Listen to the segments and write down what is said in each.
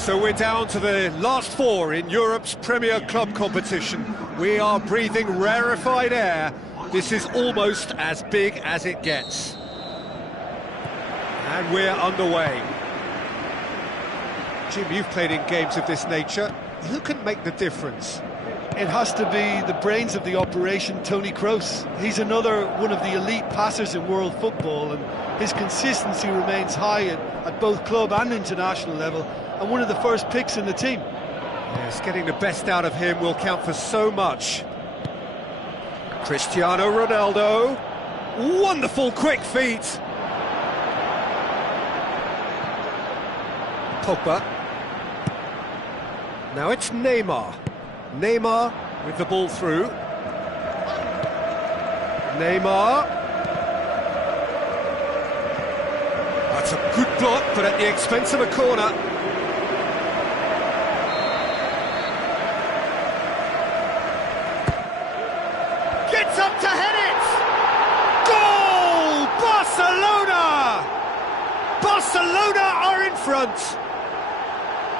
So we're down to the last four in Europe's Premier Club competition. We are breathing rarefied air. This is almost as big as it gets. And we're underway. Jim, you've played in games of this nature. Who can make the difference? It has to be the brains of the operation, Toni Kroos. He's another one of the elite passers in world football, and his consistency remains high at both club and international level, and one of the first picks in the team. Yes, getting the best out of him will count for so much. Cristiano Ronaldo. Wonderful quick feet. Pogba. Now it's Neymar. Neymar with the ball through. Neymar. That's a good block, but at the expense of a corner. Gets up to head it! Goal! Barcelona! Barcelona are in front!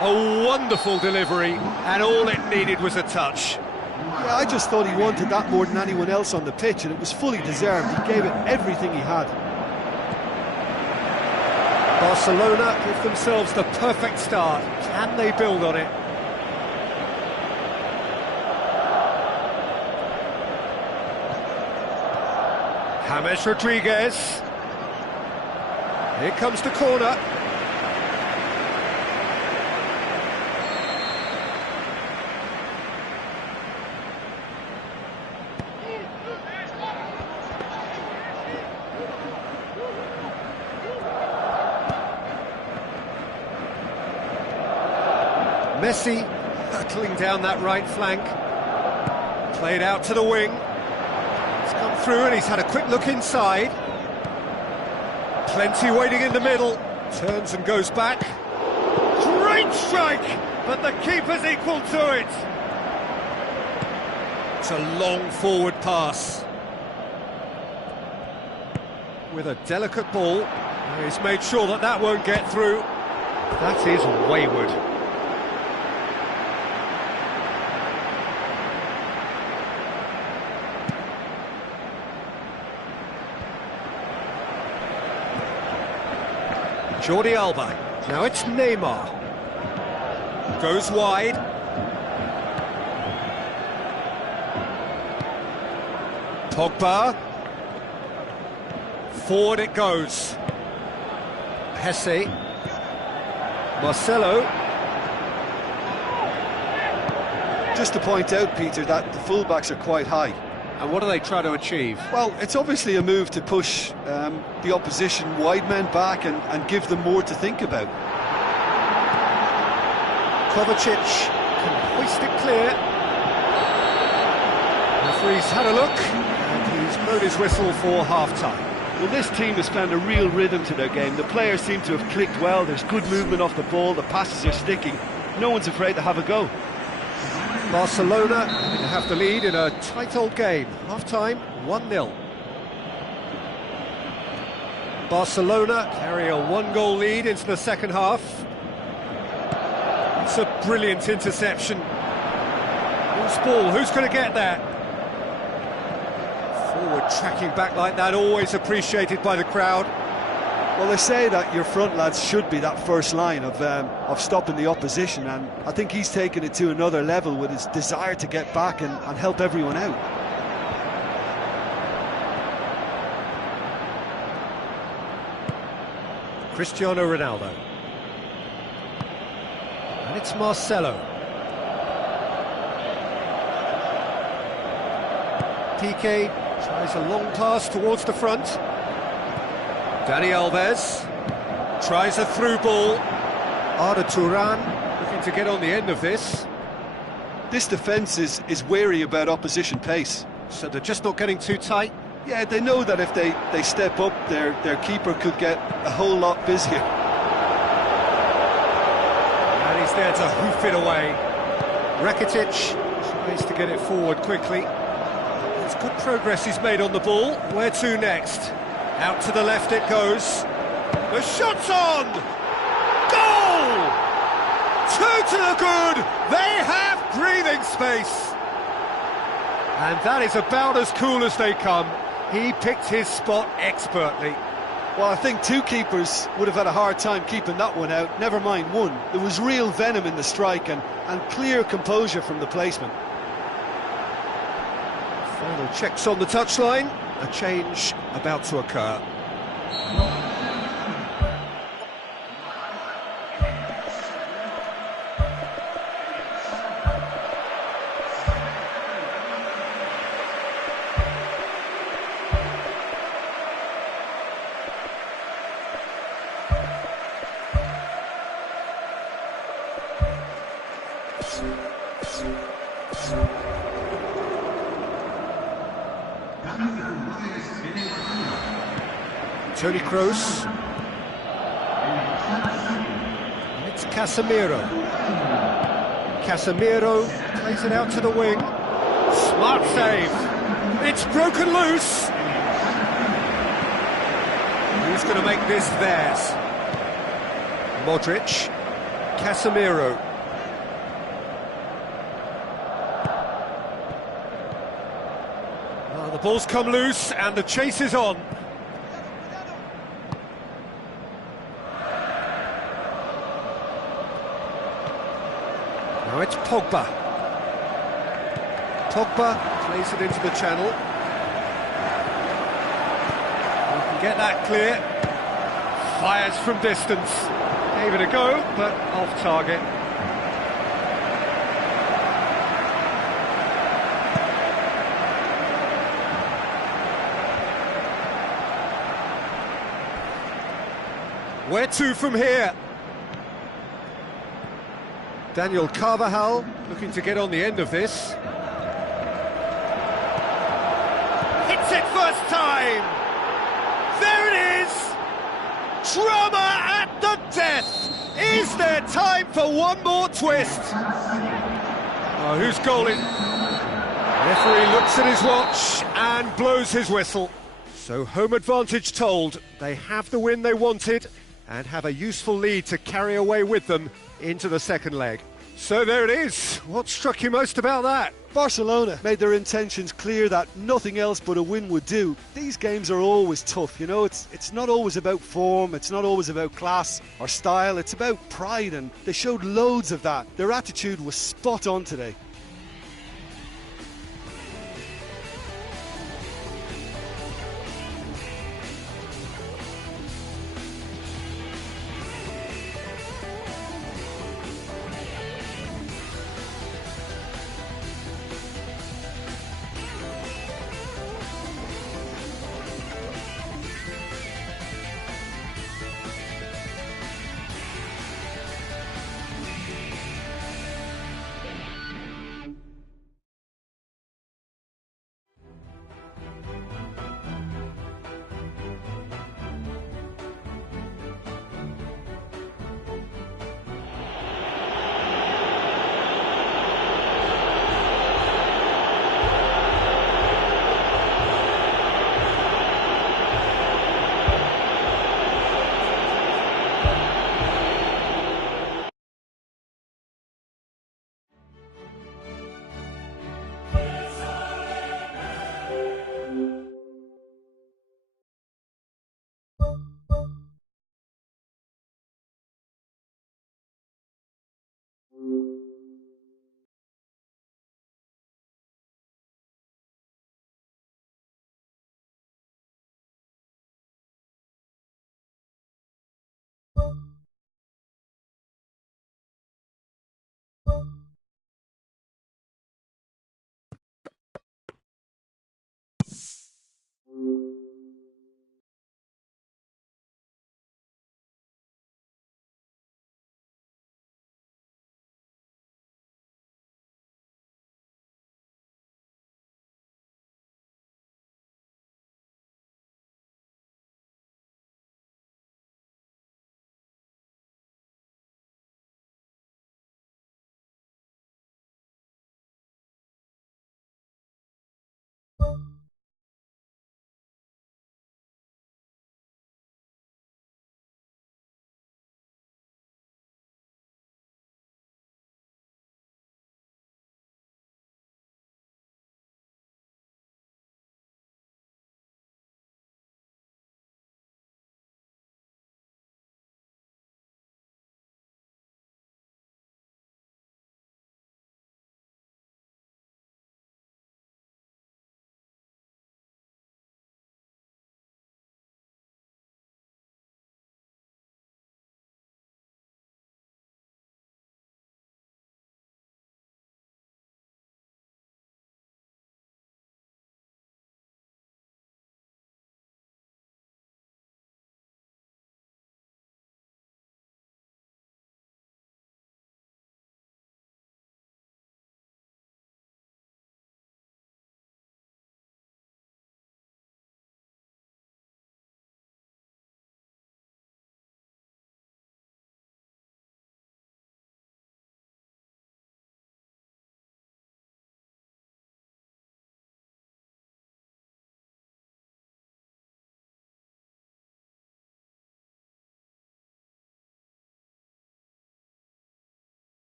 A wonderful delivery, and all it needed was a touch. Yeah, I just thought he wanted that more than anyone else on the pitch, and it was fully deserved. He gave it everything he had. Barcelona give themselves the perfect start. Can they build on it? James Rodriguez. Here comes the corner. Messi hurtling down that right flank. Played out to the wing. He's come through and he's had a quick look inside. Plenty waiting in the middle. Turns and goes back. Great strike, but the keeper's equal to it. It's a long forward pass. With a delicate ball. He's made sure that that won't get through. That is wayward. Jordi Alba. Now it's Neymar. Goes wide. Pogba. Forward it goes. Hesse. Marcelo. Just to point out, Peter, that the fullbacks are quite high. And what do they try to achieve? Well, it's obviously a move to push the opposition wide men back and give them more to think about. Kovacic can hoist it clear. Referee's had a look, and he's blown his whistle for half-time. Well, this team has found a real rhythm to their game. The players seem to have clicked well. There's good movement off the ball. The passes are sticking. No one's afraid to have a go. Barcelona have the lead in a tight old game. Half-time, 1-0. Barcelona carry a one-goal lead into the second half. It's a brilliant interception. Who's ball? Who's going to get that? Forward tracking back like that, always appreciated by the crowd. Well, they say that your front lads should be that first line of stopping the opposition, and I think he's taken it to another level with his desire to get back and help everyone out. Cristiano Ronaldo. And it's Marcelo. Piqué tries a long pass towards the front. Dani Alves tries a through ball. Arda Turan looking to get on the end of this. This defence is wary about opposition pace. So they're just not getting too tight? Yeah, they know that if they step up, their keeper could get a whole lot busier. And he's there to hoof it away. Rakitic tries to get it forward quickly. It's good progress he's made on the ball. Where to next? Out to the left it goes. The shot's on! Goal! Two to the good! They have breathing space! And that is about as cool as they come. He picked his spot expertly. Well, I think two keepers would have had a hard time keeping that one out, never mind one. There was real venom in the strike and clear composure from the placement. Final checks on the touchline. A change about to occur. Toni Kroos. And it's Casemiro. Casemiro plays it out to the wing. Smart save. It's broken loose. Who's going to make this theirs? Modric. Casemiro. Well, the ball's come loose and the chase is on. Now it's Pogba. Pogba plays it into the channel. He can get that clear. Fires from distance. Gave it a go, but off target. Where to from here? Daniel Carvajal looking to get on the end of this. Hits it first time! There it is! Drama at the death! Is there time for one more twist? Oh, who's goaling? Referee looks at his watch and blows his whistle. So home advantage told. They have the win they wanted and have a useful lead to carry away with them into the second leg. So there it is. What struck you most about that? Barcelona made their intentions clear that nothing else but a win would do. These games are always tough, you know, it's not always about form, it's not always about class or style, it's about pride, and they showed loads of that. Their attitude was spot on today.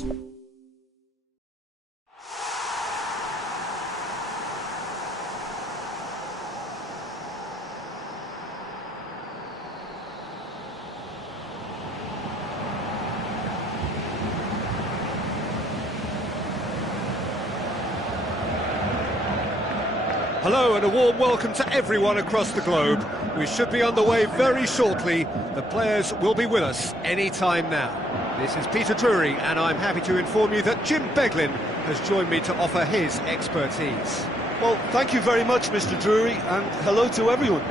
Hello and a warm welcome to everyone across the globe. We should be on the way very shortly. The players will be with us any time now. This is Peter Drury and I'm happy to inform you that Jim Beglin has joined me to offer his expertise. Well, thank you very much, Mr. Drury, and hello to everyone.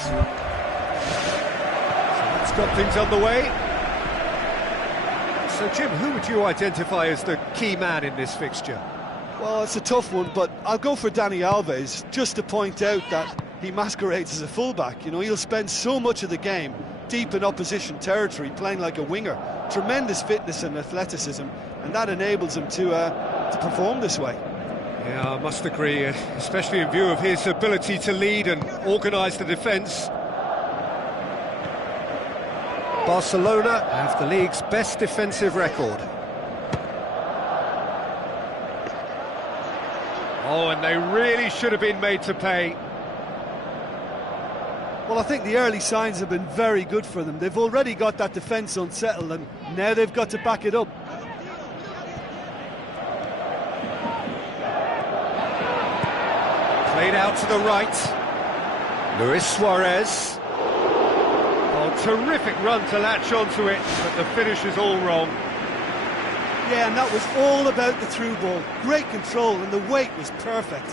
So let's got things underway. So Jim, who would you identify as the key man in this fixture? Well, it's a tough one, but I'll go for Dani Alves, just to point out that he masquerades as a fullback. You know, he'll spend so much of the game deep in opposition territory, playing like a winger. Tremendous fitness and athleticism, and that enables him to perform this way. Yeah, I must agree, especially in view of his ability to lead and organise the defence. Barcelona have the league's best defensive record. Oh, and they really should have been made to pay. Well, I think the early signs have been very good for them. They've already got that defence unsettled, and now they've got to back it up. Played out to the right. Luis Suarez. Oh, terrific run to latch onto it, but the finish is all wrong. Yeah, and that was all about the through ball. Great control, and the weight was perfect.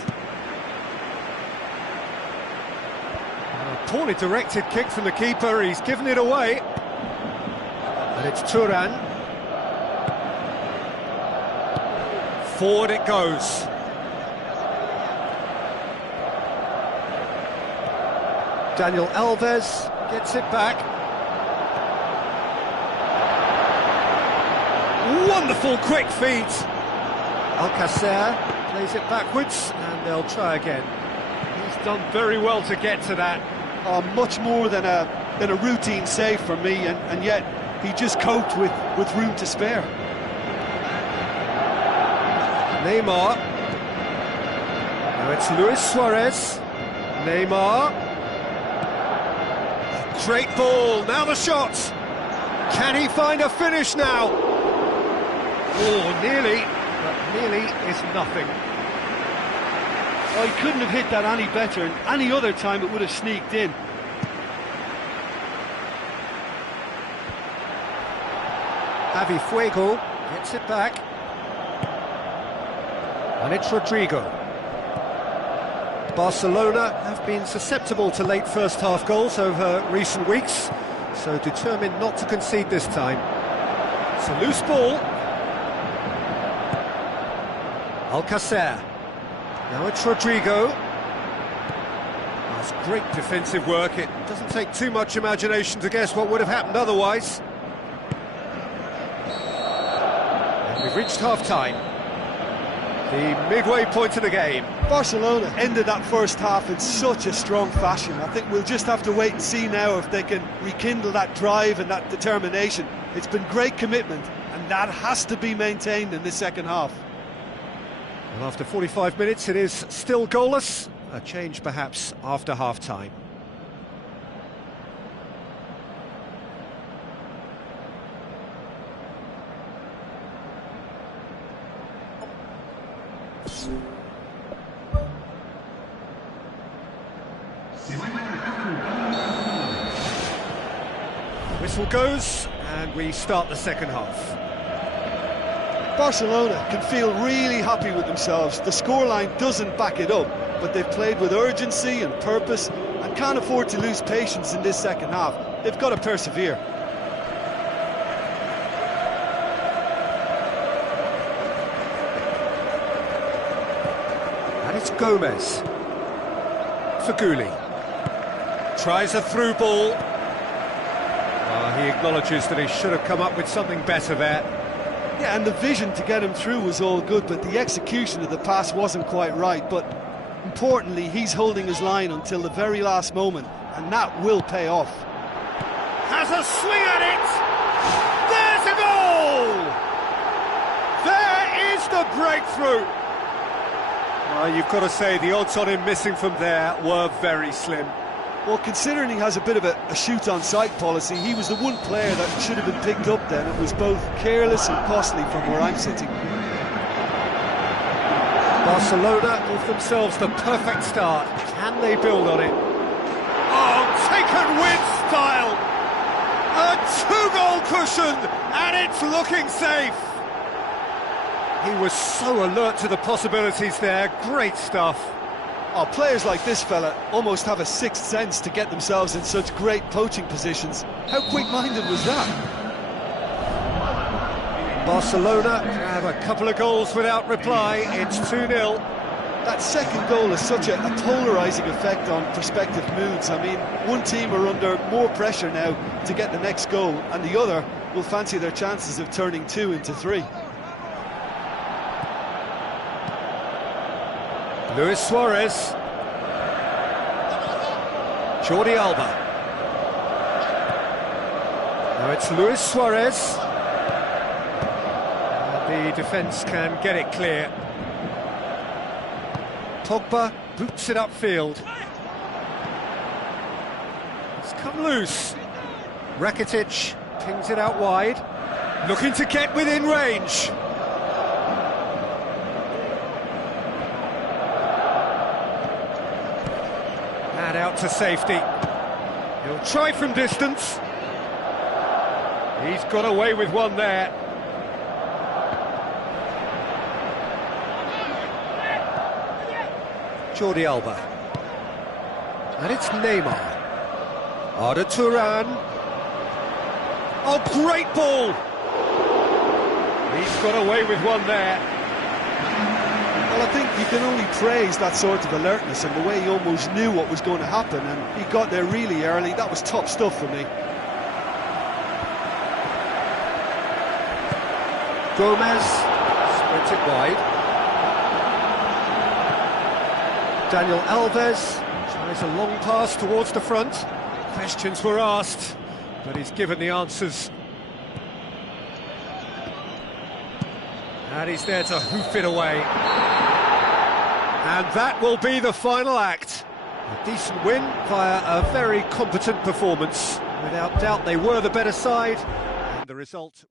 Poorly directed kick from the keeper, he's given it away. And it's Turan. Forward it goes. Daniel Alves gets it back. Wonderful quick feet. Alcacer plays it backwards, and they'll try again. He's done very well to get to that. Much more than a routine save for me, and yet he just coped with room to spare. Neymar. Now it's Luis Suarez. Neymar. Great ball, now the shot. Can he find a finish now? Oh, nearly, but nearly is nothing. Oh, he couldn't have hit that any better, and any other time it would have sneaked in. Javi Fuego gets it back. And it's Rodrigo. Barcelona have been susceptible to late first-half goals over recent weeks, so determined not to concede this time. It's a loose ball. Alcacer. Now it's Rodrigo. That's great defensive work. It doesn't take too much imagination to guess what would have happened otherwise. And we've reached half-time. The midway point of the game. Barcelona ended that first half in such a strong fashion. I think we'll just have to wait and see now if they can rekindle that drive and that determination. It's been great commitment, and that has to be maintained in the second half. Well, after 45 minutes, it is still goalless. A change, perhaps, after half-time. Whistle goes, and we start the second half. Barcelona can feel really happy with themselves. The scoreline doesn't back it up, but they've played with urgency and purpose and can't afford to lose patience in this second half. They've got to persevere. And it's Gomez. Faguli. Tries a through ball. He acknowledges that he should have come up with something better there. Yeah, and the vision to get him through was all good, but the execution of the pass wasn't quite right. But importantly, he's holding his line until the very last moment, and that will pay off. Has a swing at it! There's a goal! There is the breakthrough! Well, you've got to say, the odds on him missing from there were very slim. Well, considering he has a bit of a shoot-on-sight policy, he was the one player that should have been picked up then. It was both careless and costly from where I'm sitting. Barcelona give themselves the perfect start. Can they build on it? Oh, taken with style! A two-goal cushion, and it's looking safe! He was so alert to the possibilities there. Great stuff. Oh, players like this fella almost have a sixth sense to get themselves in such great poaching positions. How quick-minded was that? Barcelona have a couple of goals without reply. It's 2-0. That second goal has such a polarising effect on prospective moods. I mean, one team are under more pressure now to get the next goal, and the other will fancy their chances of turning 2 into 3. Luis Suarez. Jordi Alba. Now it's Luis Suarez. And the defence can get it clear. Pogba boots it upfield. It's come loose. Rakitic pings it out wide. Looking to get within range. And out to safety. He'll try from distance. He's got away with one there. Jordi Alba. And it's Neymar. Arda Turan. Oh, great ball! He's got away with one there. Well, I think you can only praise that sort of alertness and the way he almost knew what was going to happen, and he got there really early. That was top stuff for me. Gomez spreads it wide. Daniel Alves tries a long pass towards the front. Questions were asked, but he's given the answers. And he's there to hoof it away. And that will be the final act. A decent win via a very competent performance. Without doubt, they were the better side, and the result...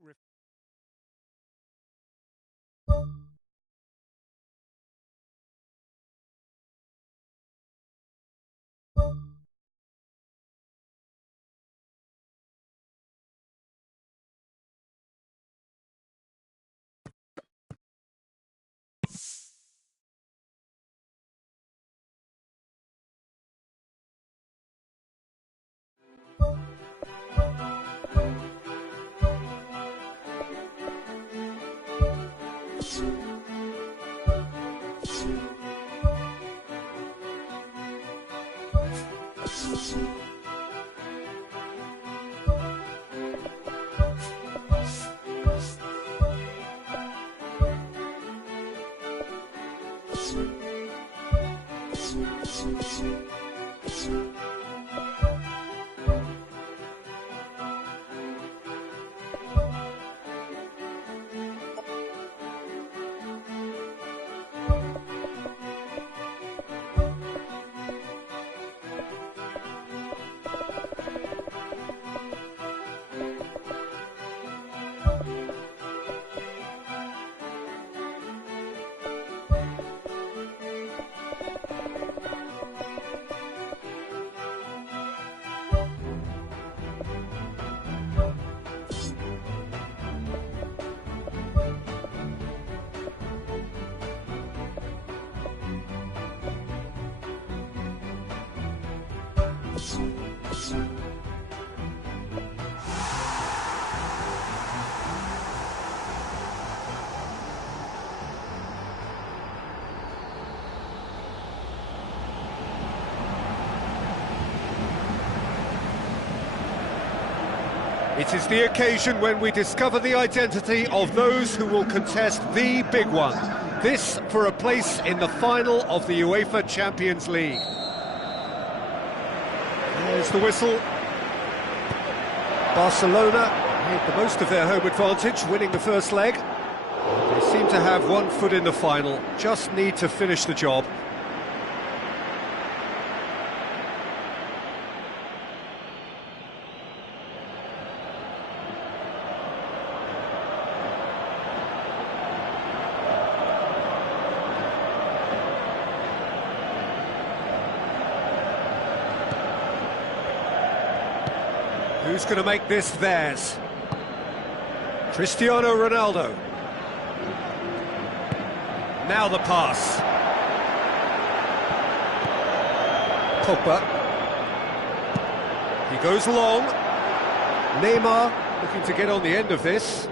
It is the occasion when we discover the identity of those who will contest the big one. This for a place in the final of the UEFA Champions League. There's the whistle. Barcelona made the most of their home advantage, winning the first leg. They seem to have one foot in the final, just need to finish the job. Who's going to make this theirs? Cristiano Ronaldo. Now the pass. Pogba. He goes long. Neymar looking to get on the end of this.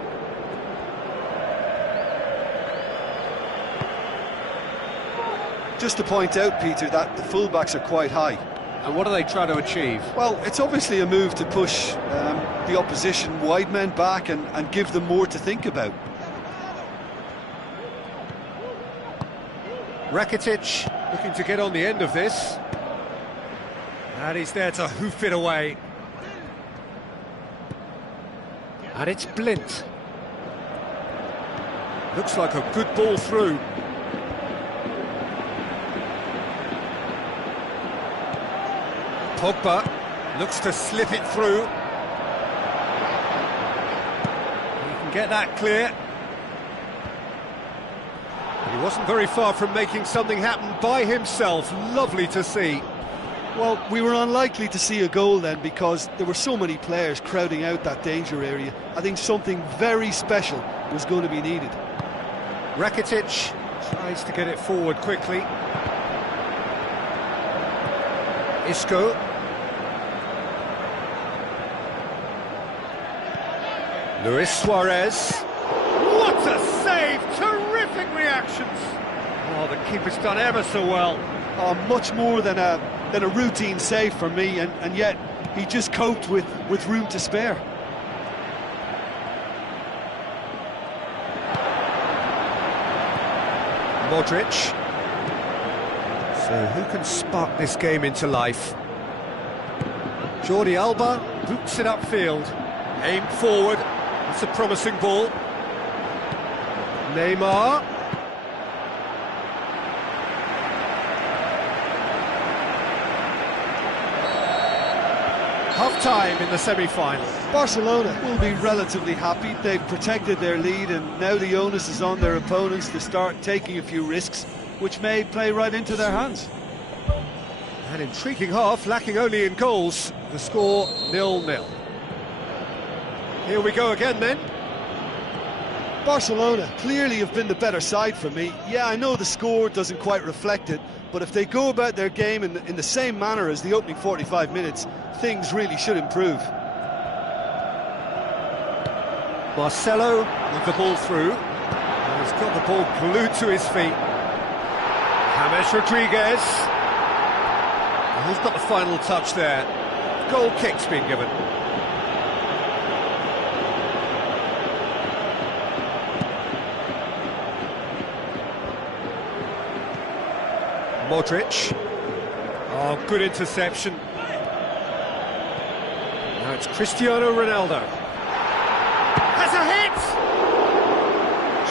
Just to point out, Peter, that the fullbacks are quite high. And what are they trying to achieve? Well, it's obviously a move to push the opposition wide men back and give them more to think about. Rakitic looking to get on the end of this. And he's there to hoof it away. And it's Blint. Looks like a good ball through. Pogba looks to slip it through. He can get that clear. He wasn't very far from making something happen by himself. Lovely to see. Well, we were unlikely to see a goal then because there were so many players crowding out that danger area. I think something very special was going to be needed. Rakitic tries to get it forward quickly. Isco. Luis Suarez. What a save! Terrific reactions! Oh, the keeper's done ever so well. Oh, much more than a routine save for me, and yet he just coped with room to spare. Modric. So who can spark this game into life? Jordi Alba boots it upfield. Aimed forward. It's a promising ball. Neymar. Half-time in the semi-final. Barcelona will be relatively happy. They've protected their lead, and now the onus is on their opponents to start taking a few risks, which may play right into their hands. An intriguing half, lacking only in goals. The score 0-0. Here we go again then. Barcelona clearly have been the better side for me. Yeah, I know the score doesn't quite reflect it, but if they go about their game in the same manner as the opening 45 minutes, things really should improve. Marcelo with the ball through. He's got the ball glued to his feet. James Rodriguez. He's got the final touch there. Goal kick's been given. Modric. Oh, good interception. Now it's Cristiano Ronaldo. Has a hit!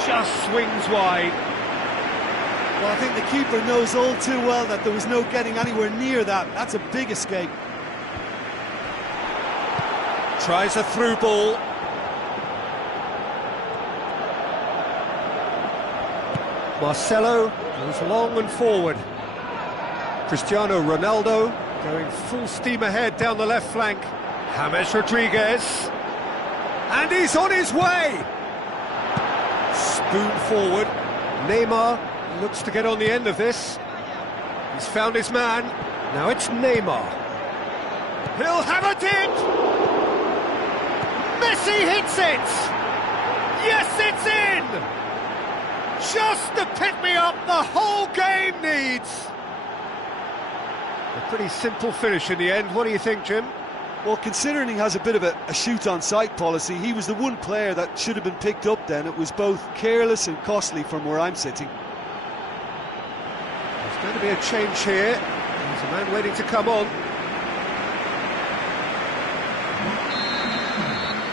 Just swings wide. Well, I think the keeper knows all too well that there was no getting anywhere near that. That's a big escape. Tries a through ball. Marcelo goes long and forward. Cristiano Ronaldo going full steam ahead down the left flank. James Rodriguez. And he's on his way! Spoon forward. Neymar looks to get on the end of this. He's found his man. Now it's Neymar. He'll have it in! Messi hits it! Yes, it's in! Just the pick-me-up the whole game needs! A pretty simple finish in the end. What do you think, Jim? Well, considering he has a bit of a shoot-on-sight policy, he was the one player that should have been picked up then. It was both careless and costly from where I'm sitting. There's going to be a change here. There's a man waiting to come on.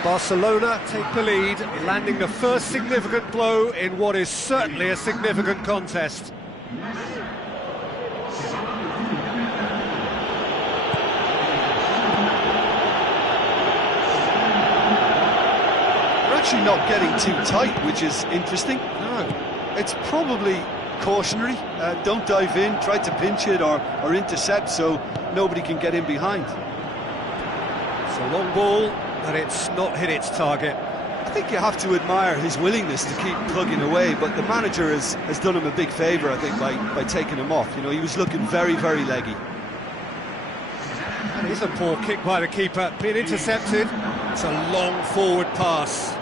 Barcelona take the lead, landing the first significant blow in what is certainly a significant contest. We're actually not getting too tight, which is interesting. No. It's probably cautionary. Don't dive in, try to pinch it or intercept so nobody can get in behind. It's a long ball, but it's not hit its target. I think you have to admire his willingness to keep plugging away, but the manager has done him a big favour, I think, by taking him off. You know, he was looking very, very leggy. That is a poor kick by the keeper, being intercepted. It's a long forward pass.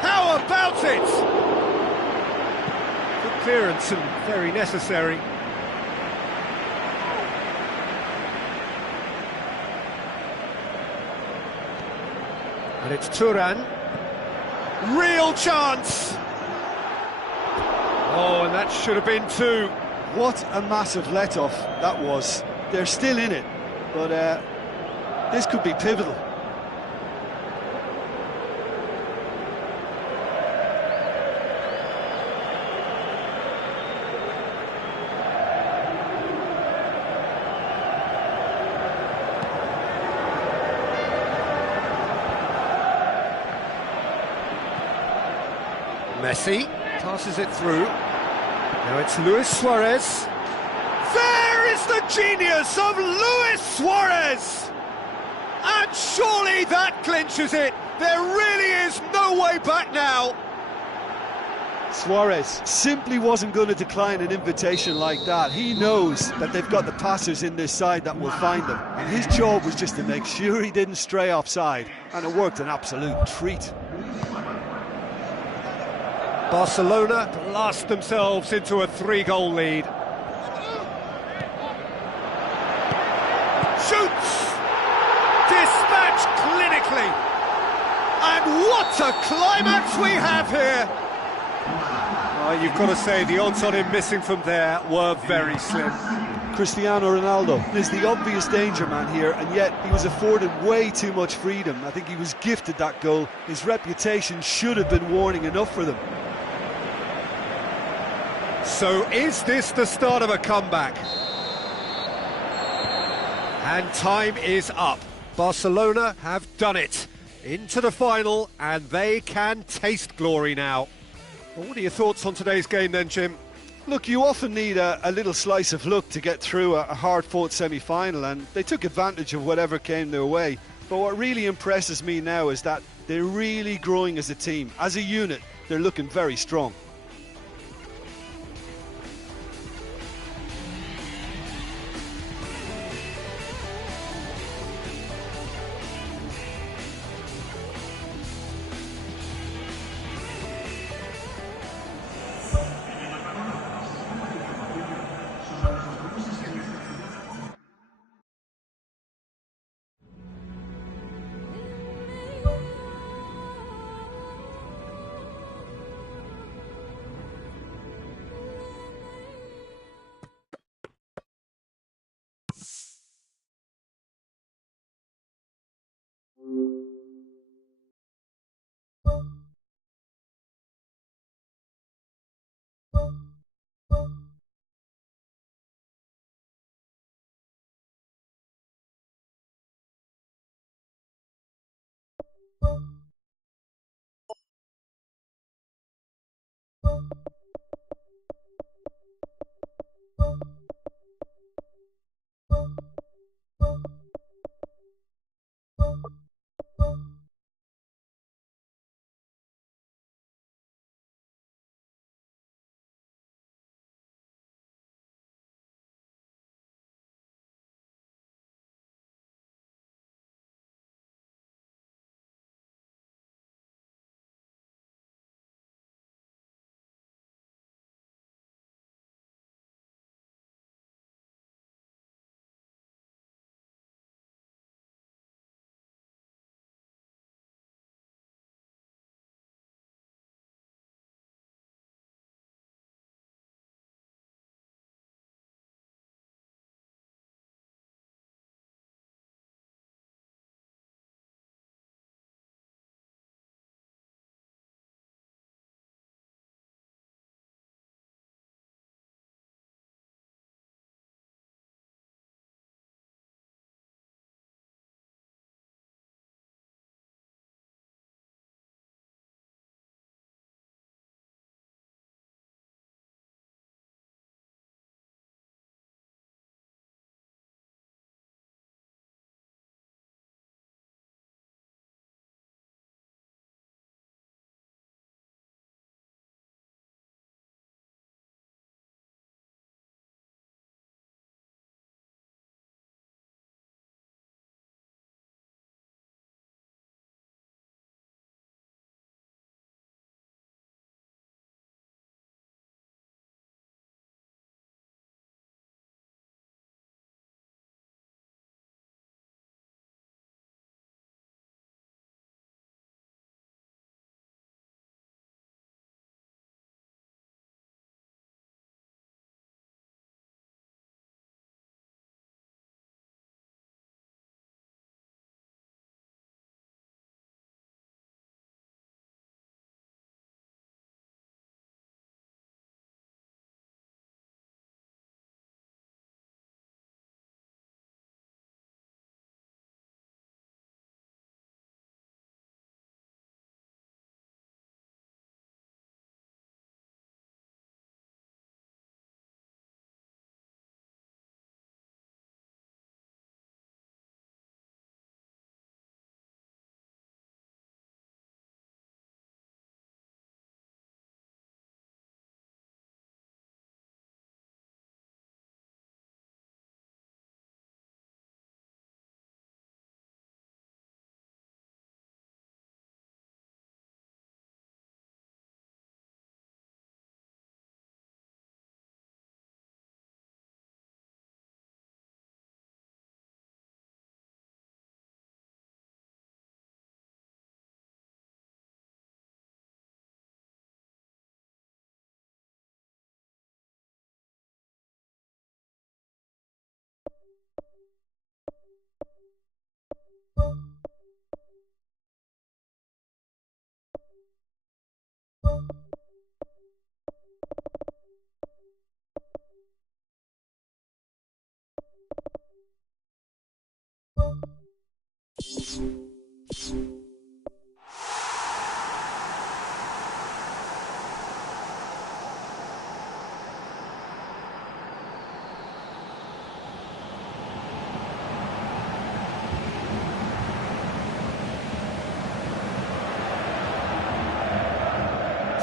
How about it? Good clearance and very necessary. And it's Turan. Real chance! Oh, and that should have been two. What a massive let-off that was. They're still in it, but this could be pivotal. Messi passes it through. Now it's Luis Suarez. There is the genius of Luis Suarez! And surely that clinches it. There really is no way back now. Suarez simply wasn't going to decline an invitation like that. He knows that they've got the passers in this side that will find them. And his job was just to make sure he didn't stray offside. And it worked an absolute treat. Barcelona blast themselves into a 3-goal lead. Shoots! Dispatched clinically. And what a climax we have here! You've got to say, the odds on him missing from there were very slim. Cristiano Ronaldo is the obvious danger man here, and yet he was afforded way too much freedom. I think he was gifted that goal. His reputation should have been warning enough for them. So is this the start of a comeback? And time is up. Barcelona have done it. Into the final, and they can taste glory now. Well, what are your thoughts on today's game then, Jim? Look, you often need a little slice of luck to get through a hard-fought semi-final, and they took advantage of whatever came their way. But what really impresses me now is that they're really growing as a team. As a unit, they're looking very strong.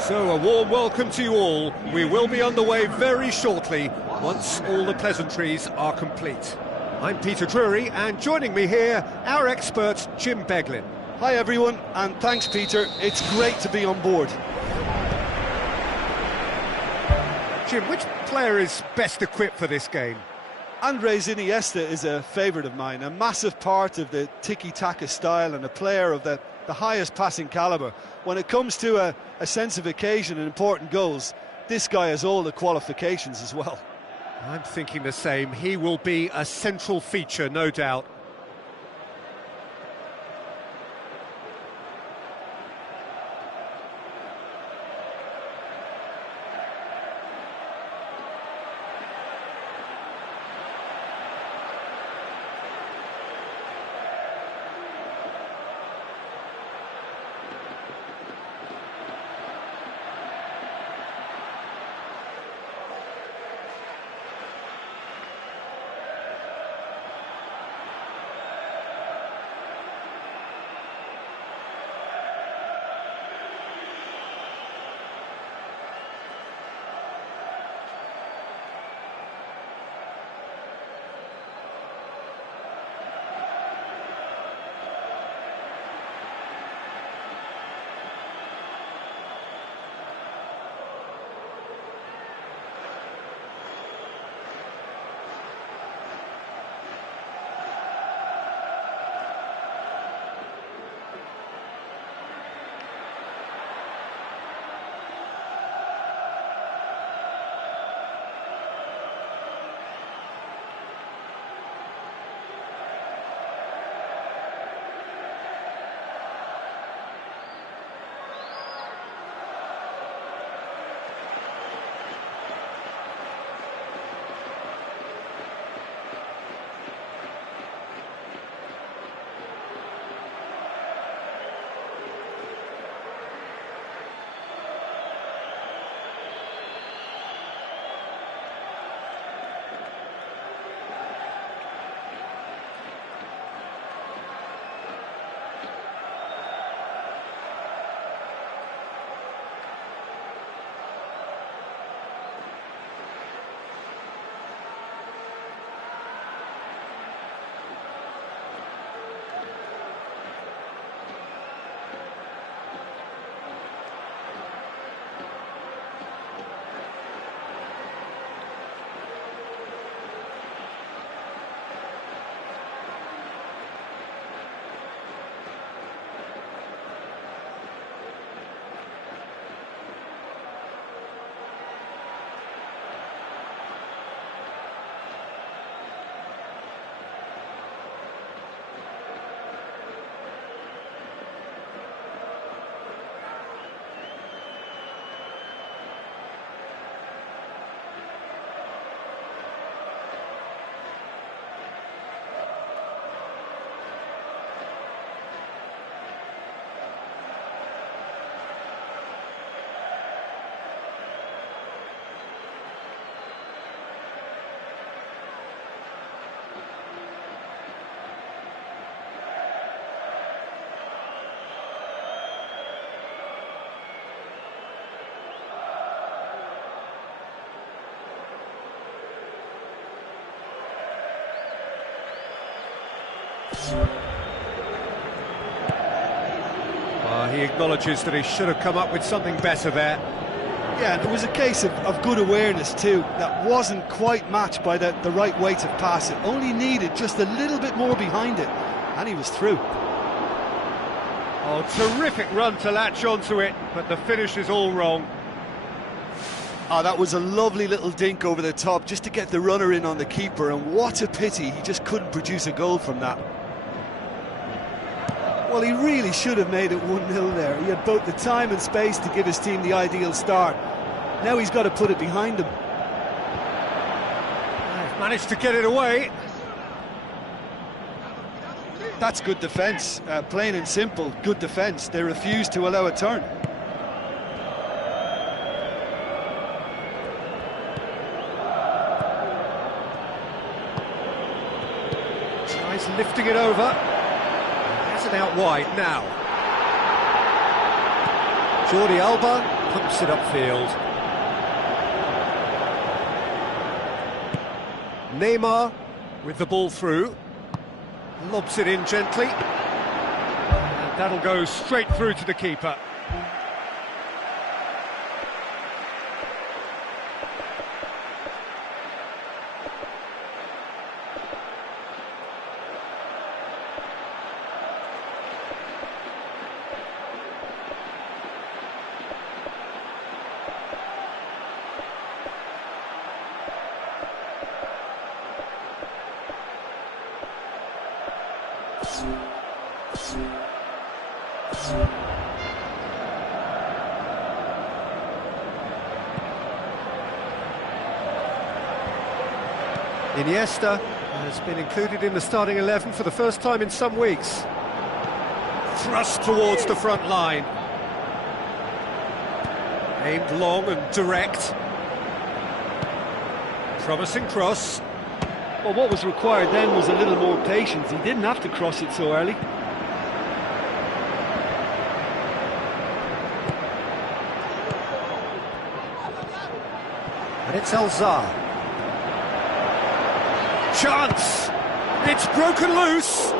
So a warm welcome to you all. We will be underway very shortly once all the pleasantries are complete. I'm Peter Drury, and joining me here, our expert Jim Beglin. Hi everyone, and thanks Peter, it's great to be on board. Jim, which player is best equipped for this game? Andres Iniesta is a favourite of mine, a massive part of the tiki-taka style and a player of the highest passing calibre. When it comes to a sense of occasion and important goals, this guy has all the qualifications as well. I'm thinking the same. He will be a central feature, no doubt. He acknowledges that he should have come up with something better there. Yeah, and it was a case of good awareness too. That wasn't quite matched by the right weight of pass. It only needed just a little bit more behind it, and he was through. Oh, terrific run to latch onto it, but the finish is all wrong. Oh, that was a lovely little dink over the top just to get the runner in on the keeper, and what a pity he just couldn't produce a goal from that. Well, he really should have made it 1-0 there. He had both the time and space to give his team the ideal start. Now he's got to put it behind him. They've managed to get it away. That's good defence, plain and simple, good defence. They refuse to allow a turn. Tries lifting it over. Has it out wide now. Jordi Alba pumps it upfield. Neymar with the ball through. Lobs it in gently. And that'll go straight through to the keeper. Iniesta has been included in the starting 11 for the first time in some weeks. Thrust towards the front line. Aimed long and direct. Promising cross. Well, what was required then was a little more patience. He didn't have to cross it so early. And it's Alzar. Chance! It's broken loose!